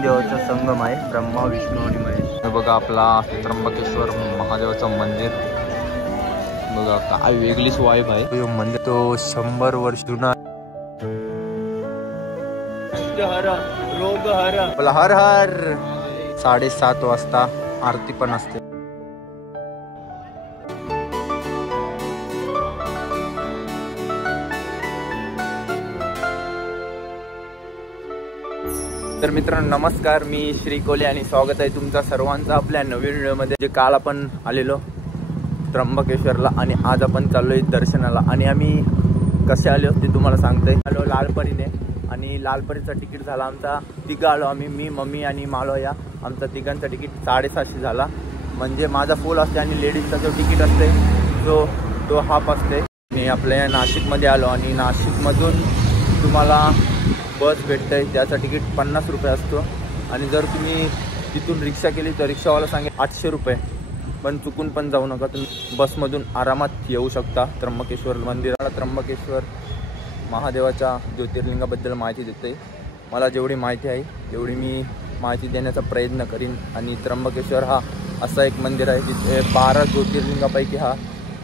तीन देवाचा संगम आहे, ब्रह्मा विष्णू आणि महेश. हे बघा आपला त्र्यंबकेश्वर महादेवाचं मंदिर बघा, काय वेगळीच वाईब आहे. मंदिर तो 100 वर्ष जुना. रोग हर हर. 7:30 वाजता आरती पण असते. तर मित्रांनो नमस्कार, मी श्री कोले आणि स्वागत आहे तुमचा सर्वांचा आपल्या नवीन व्हिडिओमध्ये. जे काल आपण आलेलो त्र्यंबकेश्वरला आणि आज आपण चाललोय दर्शनाला. आणि आम्ही कसे आलो ते तुम्हाला सांगतोय. आलो लालपरीने आणि लालपरीचा तिकीट झाला आमचा. तिघं आलो आम्ही, मी मम्मी आणि मालो. या आमचा तिघांचा तिकीट 750 झाला. म्हणजे माझा फुल असते आणि लेडीजचा जो तिकीट असते तो हाफ असते. मी आपल्या नाशिकमध्ये आलो आणि नाशिकमधून तुम्हाला बस भेटते, त्याचा तिकीट 50 रुपये असतो. आणि जर तुम्ही तिथून रिक्षा केली तर रिक्षावाला सांगेल 800 रुपये. पण चुकून पण जाऊ नका, तुम्ही बसमधून आरामात येऊ शकता त्र्यंबकेश्वर मंदिराला. त्र्यंबकेश्वर महादेवाच्या ज्योतिर्लिंगाबद्दल माहिती देते. मला जेवढी माहिती आहे तेवढी मी माहिती देण्याचा प्रयत्न करीन. आणि त्र्यंबकेश्वर हा असा एक मंदिर आहे जिथे 12 ज्योतिर्लिंगापैकी हा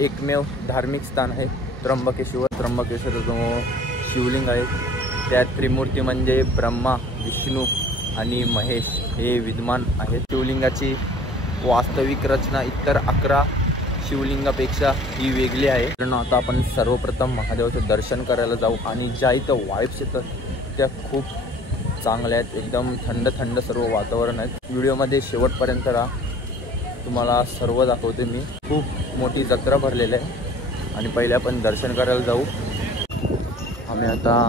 एकमेव धार्मिक स्थान आहे त्र्यंबकेश्वर जो शिवलिंग आहे त्यात त्रिमूर्ती म्हणजे ब्रह्मा, विष्णू आणि महेश हे विद्यमान आहेत. शिवलिंगाची वास्तविक रचना इतर 11 शिवलिंगापेक्षा ही वेगळी आहे. आता आपण सर्वप्रथम महादेवाचं दर्शन करायला जाऊ. आणि ज्या इथं वाईब्स येतात त्या खूप चांगल्या आहेत, एकदम थंड थंड सर्व वातावरण आहे. व्हिडिओमध्ये शेवटपर्यंत राहा, तुम्हाला सर्व दाखवते मी. खूप मोठी जत्रा भरलेली आहे. आणि पहिले आपण दर्शन करायला जाऊ. आम्ही आता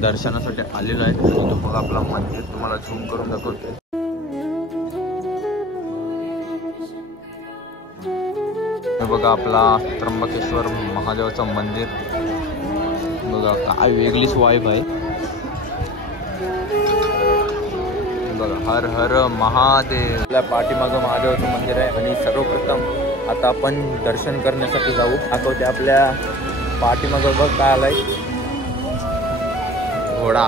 दर्शनासाठी आलेलो आहे. तो बघा आपला मंदिर, तुम्हाला झूम करून दाखवते. हे बघा आपला त्र्यंबकेश्वर महादेवाचं मंदिर बघा, काय वेगळीच वाईब आहे. बघा, हर हर महादेव. आपल्या पाठीमागं महादेवाचं मंदिर आहे. आणि सर्वप्रथम आता आपण दर्शन करण्यासाठी जाऊ. दाखवते आपल्या पाठीमागं बघ काय आलाय, घोडा.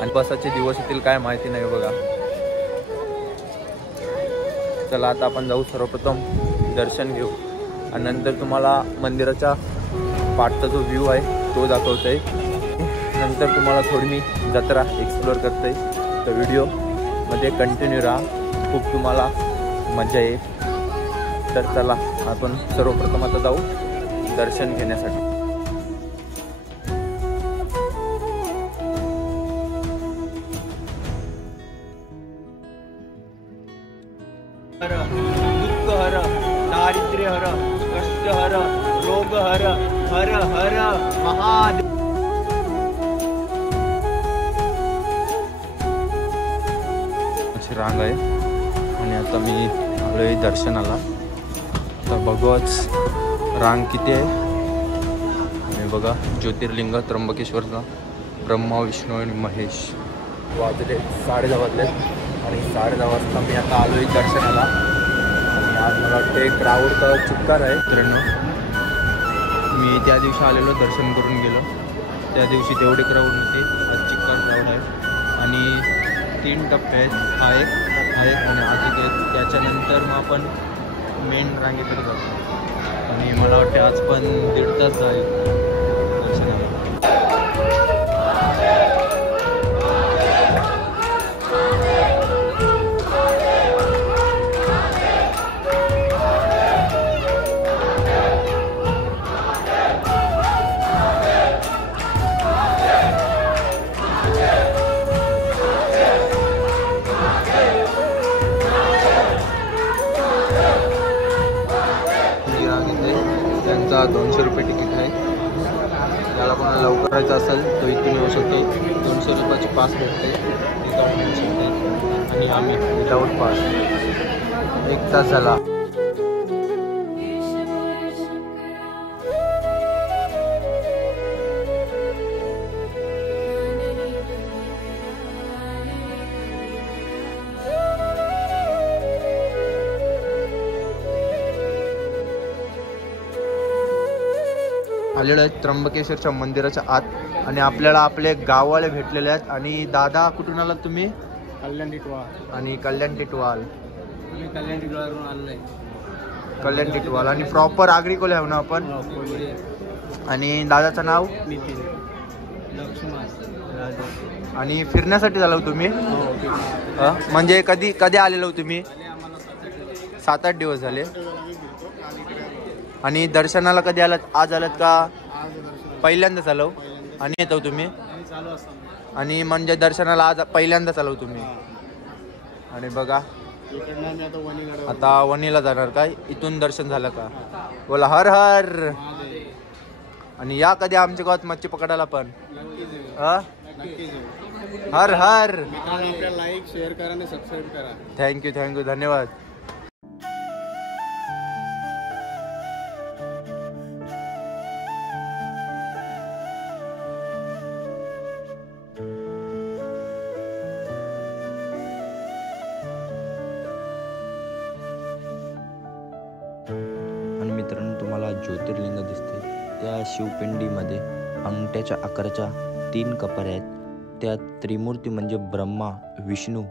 आणि बसाचे दिवस येतील काय माहिती नाही बघा. चला आता आपण जाऊ, सर्वप्रथम दर्शन घेऊ आणि नंतर तुम्हाला मंदिराचा पाठचा जो व्ह्यू आहे तो दाखवतोय. नंतर तुम्हाला थोडी मी जत्रा एक्सप्लोअर करते. तर व्हिडिओमध्ये कंटिन्यू राहा, खूप तुम्हाला मजा येईल. तर चला आपण सर्वप्रथम आता जाऊ दर्शन घेण्यासाठी. दुःख हर, दारिद्र्य हर, कष्ट हर, रोग हर, हर हर महादेव. अशी रांग आहे आणि आता मी आलोय दर्शनाला. तर बघूच रांग किती आहे. आणि बघा ज्योतिर्लिंग त्र्यंबकेश्वरचा ब्रह्मा, विष्णू आणि महेश. वाजले 10:30 वाजले आणि 10:30 वाजता मी आता आलोय दर्शनाला. आणि आज मला वाटते क्राऊडचा चिक्कार आहे. मित्रांनो मी त्या दिवशी आलेलो, दर्शन करून गेलो. त्या दिवशी तेवढे क्राऊड नव्हते, आज चिक्कार क्राऊड आहे. आणि 3 टप्पे आहेत, हा एक आणि अधिक आहेत. त्याच्यानंतर मग आपण मेन रांगेकडे जातो. आणि मला वाटते आज पण 1.5 तास जाईल दर्शनाला. त्यांचा 200 रुपये तिकीट आहे. त्याला कोणाला लवकर करायचं असेल तो इथून येऊ शकतो. 200 रुपयाची पास भेटते, विदाऊट येऊ शकते. आणि आम्ही विदाऊट पास 1 तास झाला. आलेलो आहे त्र्यंबकेश्वरच्या मंदिराच्या आत आणि आपल्याला आपले गाववाले भेटलेले आहेत. आणि दादा कुठून आलात तुम्ही? कल्याण टिटवाळ. आणि कल्याण टिटवाल. मी कल्याण टिटवाळवरून आलोय. कल्याण टिटवाल आणि प्रॉपर आगरी कोले आहे ना आपण. आणि दादाचं नाव नितीन लक्ष्मण. आणि फिरण्यासाठी झालो तुम्ही? म्हणजे कधी कधी आलेलो तुम्ही? 7-8 दिवस झाले. आणि दर्शनाला कधी आलात? आज आलात का? पहिल्यांदाच आलो. आणि येतो तुम्ही? आणि म्हणजे दर्शनाला आज पहिल्यांदाच आलो तुम्ही. आणि बघा आता वणीला जाणार काय? इथून दर्शन झालं का? बोला हर हर. आणि या कधी आमच्या गावात मच्छी पकडायला पण. हर हर. लाईक शेअर करा आणि सबस्क्राईब करा. थँक्यू धन्यवाद. आणि मित्रांनो तुम्हाला ज्योतिर्लिंग दिसते. त्या शिवपिंडीमध्ये अंगठ्याच्या आकाराच्या 3 कपाऱ्या आहेत. त्या त्रिमूर्ती म्हणजे ब्रह्मा, विष्णू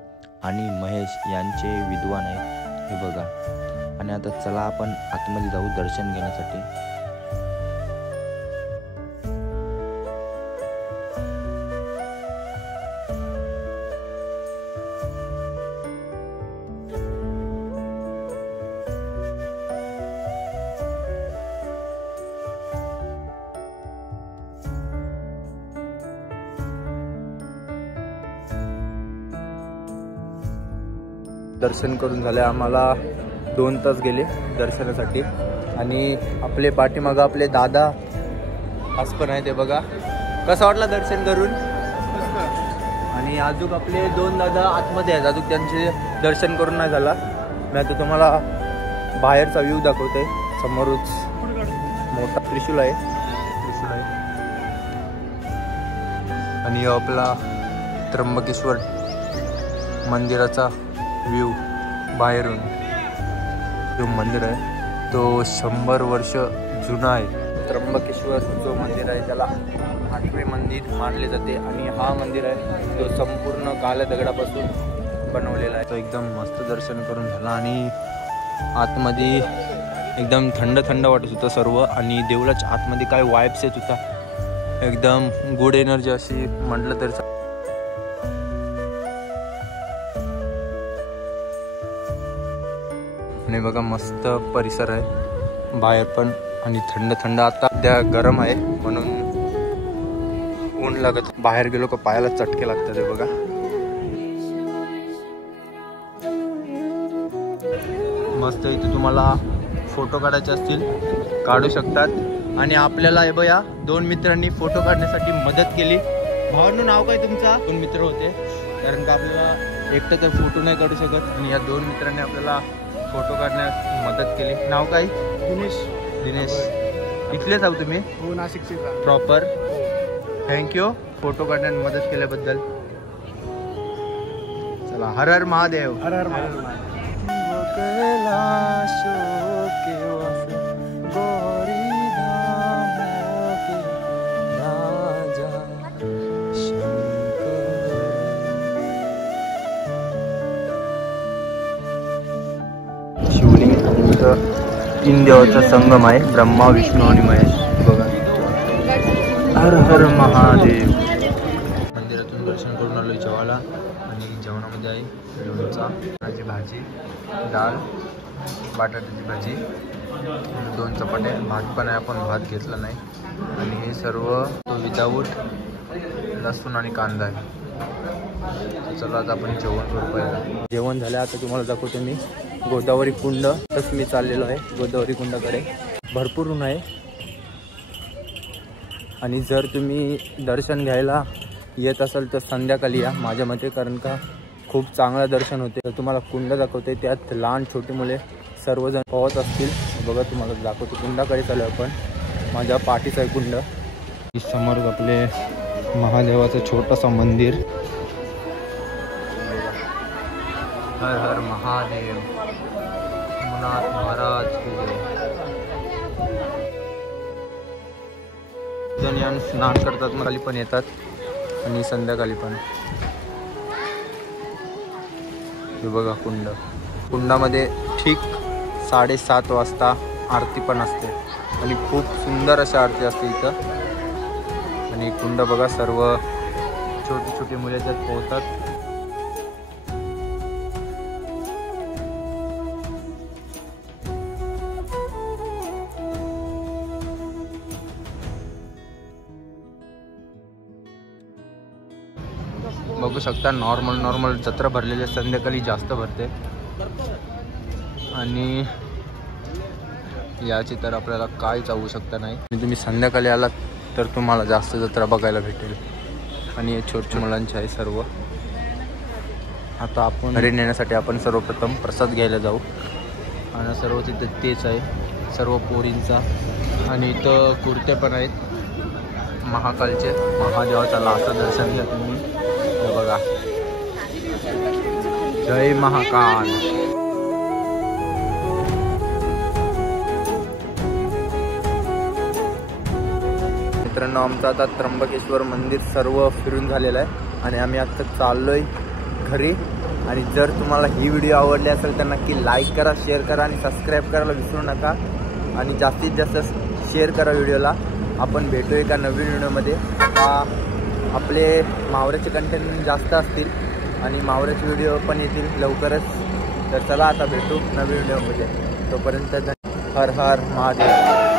आणि महेश यांचे विद्वान आहेत हे बघा. आणि आता चला आपण आतमध्ये जाऊ दर्शन घेण्यासाठी. दर्शन करून झाले. आम्हाला 2 तास गेले दर्शनासाठी. आणि आपले पाठीमागं आपले दादा आज पण आहे ते बघा. कसं वाटलं दर्शन करून? आणि अजून आपले 2 दादा आतमध्ये आहेत. अजून त्यांचे दर्शन करून नाही झाला. मी आता तुम्हाला बाहेरचा व्ह्यू दाखवतोय. समोरच मोठा त्रिशूल आहे. आणि आपला त्र्यंबकेश्वर मंदिराचा व्ह्यू बाहेरून. जो मंदिर आहे तो 100 वर्ष जुना आहे. त्र्यंबकेश्वर जो मंदिर आहे त्याला 8वे मंदिर मानले जाते. आणि हा मंदिर आहे तो संपूर्ण काळ्या दगडापासून बनवलेला आहे. तो एकदम मस्त दर्शन करून झाला. आणि आतमध्ये एकदम थंड वाटत होतं सर्व. आणि देवळाच्या आतमध्ये काय वाइब्स येत होता. एकदम गुड एनर्जी अशी म्हटलं तर. आणि बघा मस्त परिसर आहे बाहेर पण. आणि थंड आता त्या गरम आहे म्हणून ऊन लागत. बाहेर गेलो का पायाला चटके लागतात ते बघा. मस्त इथे तुम्हाला फोटो काढायचे असतील काढू शकतात. आणि आपल्याला हे बघा 2 मित्रांनी फोटो काढण्यासाठी मदत केली. भावांनो नाव काय तुमचा? 2 मित्र होते कारण का आपल्याला एकटं तर फोटो नाही काढू शकत. आणि या 2 मित्रांनी आपल्याला फोटो काढण्यास मदत केली. नाव काय? दिनेश. इथलेच आहो तुम्ही? हो नाशिकचे प्रॉपर. थँक्यू फोटो काढण्यास मदत केल्याबद्दल. चला हर हर महादेव. हर हर महादेव. शिवलिंग 3 देवाचा संगम आहे. ब्रह्मा, विष्णू आणि महेश. बघा हर हर महादेव. मंदिरातून दर्शन करून आलो जेवायला. आणि जेवणामध्ये आहे लोणचा, भाजी, डाळ, बटाट्याची भाजी, 2 चपात्या, भात पण आहे. आपण भात घेतला नाही. आणि हे सर्व विदाऊट लसूण आणि कांदा आहे. चला आता आपण जेवण करू. पहिला जेवण झालं. आता तुम्हाला दाखवतो मी गोदावरी कुंड. तसं मी चाललेलो आहे गोदावरी कुंडाकडे. भरपूर ऊन आहे. आणि जर तुम्ही दर्शन घ्यायला येत असाल तर संध्याकाळी या माझ्या मते. कारण का खूप चांगलं दर्शन होते. तर तुम्हाला कुंड दाखवते. त्यात लहान छोटी मुले सर्वजण पोहत असतील. बघा तुम्हाला दाखवतो. कुंडाकडे चालू आपण. माझ्या पाठीचं आहे कुंड. समोर आपले महादेवाचं छोटंसं मंदिर. हर हर महादेव. मुनाथ महाराज की जय. जण या स्नान करतात, मग पण येतात आणि संध्याकाळी पण. हे बघा कुंड, कुंडामध्ये ठीक 7:30 वाजता आरती पण असते आणि खूप सुंदर अशी आरती असते इथं. आणि कुंड बघा, सर्व छोटी छोटी मुले त्यात पोहतात. बघू शकता नॉर्मल जत्रा भरलेली आहे, संध्याकाळी जास्त भरते. आणि याची तर आपल्याला काय जाऊ शकता नाही. तुम्ही संध्याकाळी आलात तर तुम्हाला जास्त जत्रा बघायला भेटेल. आणि हे छोट्या मुलांचे आहे सर्व. आता आपण घरी नेण्यासाठी आपण सर्वप्रथम प्रसाद घ्यायला जाऊ. आणि सर्व तिथं तेच आहे, सर्व पोरींचा. आणि इथं कुर्ते पण आहेत महाकालचे. महादेवाचा लास्ट दर्शन घ्या तुम्ही. हे बघा, जय महाकाल. मित्रांनो, आमचं आता त्र्यंबकेश्वर मंदिर सर्व फिरून झालेलं आहे आणि आम्ही आता चाललोय घरी. आणि जर तुम्हाला ही व्हिडिओ आवडली असेल तर नक्की लाईक करा, शेअर करा आणि सबस्क्राईब करायला विसरू नका. आणि जास्तीत जास्त शेअर करा व्हिडिओला. आपण भेटू एका नवीन व्हिडिओमध्ये. आपले मावऱ्याचे कंटेंट जास्त असतील आणि मावऱ्याचे व्हिडिओ पण येतील लवकरच. तर चला आता भेटू नवीन व्हिडिओमध्ये. तोपर्यंत हर हर महादेव.